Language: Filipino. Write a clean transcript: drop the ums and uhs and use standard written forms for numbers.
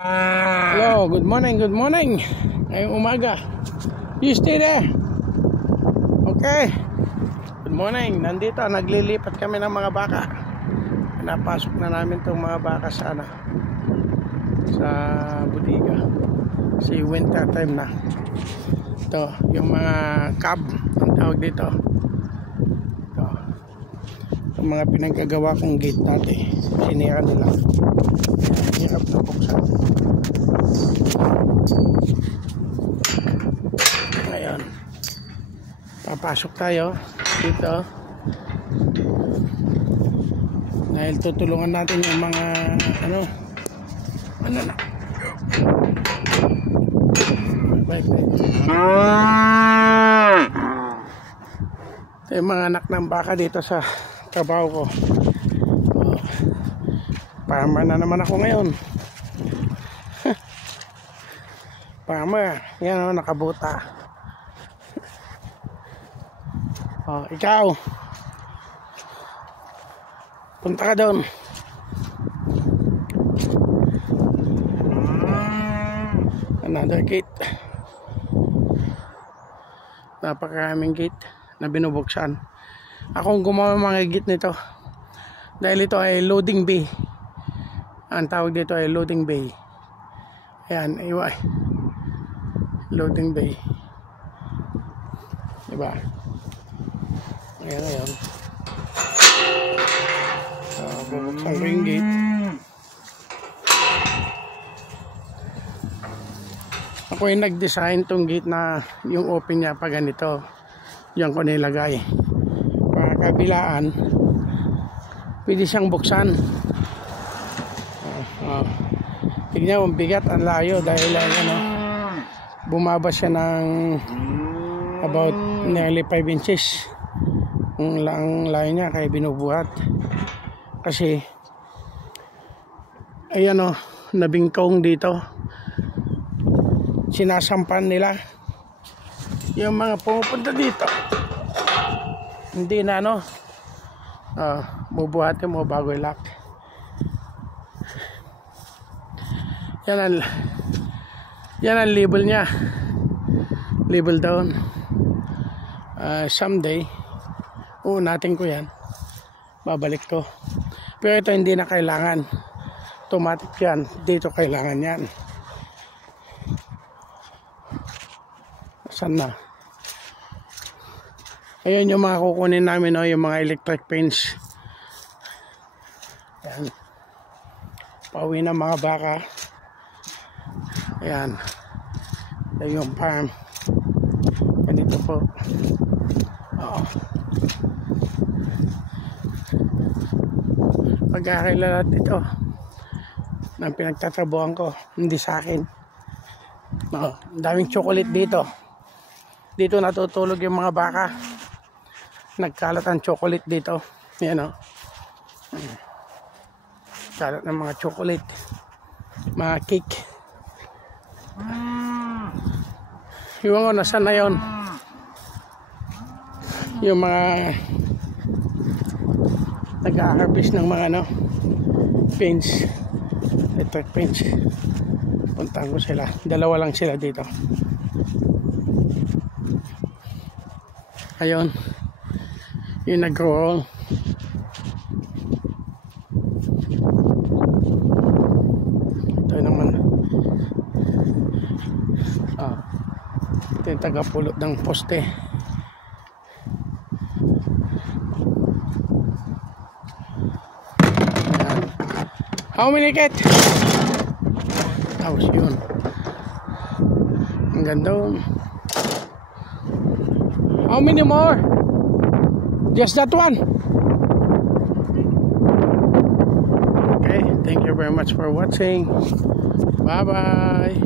Hello, good morning, ngayong umaga. You stay there. Okay. Good morning. Nandito, naglilipat kami ng mga baka. Pinapasok na namin itong mga baka sa budiga. Kasi winter time na. Ito, yung mga cab, ang tawag dito. Ito. Yung mga pinagkagawa kong gate dati. Sinira nila. Hirap na buksan. Ngayon, papasok tayo dito dahil tutulungan natin yung mga bye. Ito yung mga anak ng baka dito sa trabaho ko. Farmer na naman ako ngayon. Farmer, yan o, nakabuta. Ikaw, punta ka doon. Another gate. Napakaraming gate na binubuksan. Akong gumawa ng mga gate nito dahil ito ay loading bay. Ang tawag dito ay loading bay. Ayan, iwa. Loading bay. Diba? Ayan. Bubuksan ko yung gate. Ako yung nag-design tong gate na yung open niya pa ganito. Diyan ko nilagay. Para kabilaan, pwede siyang buksan. Tignan mo, bigat, ang layo dahil bumaba siya ng about nearly 5 inches. Ang layo niya kaya binubuhat. Kasi ayan nabingkong dito. Sinasampan nila yung mga pumupunta dito. Hindi na bubuhatin mo bago i-lock. Yan ang label niya. Label down. Someday uunatin ko yan. Babalik ko. Pero ito hindi na kailangan. Automatic yan. Dito kailangan yan. Saan na? Ayan yung mga kukunin namin, yung mga electric pins. Ayan. Pauwi ng mga baka. Ayan. Ito yung farm. Ganito po. Pagkakilala dito ng pinagtatrabuhan ko, hindi sa akin. Daming chocolate dito. Dito natutulog yung mga baka. Nagkalat ang chocolate dito. Yan kalat ng mga chocolate, mga cake. Iwan ko nasaan na yun. Yung mga nag-harvest ng mga pins, electric pins. Puntahan ko sila. Dalawa lang sila dito. Ayun. Yung nag-roll. Ito naman. Ito yung tagapulot ng poste. How many cat? Tapos yun. Ang ganda. How many more? Just that one? Okay, thank you very much for watching. Bye bye.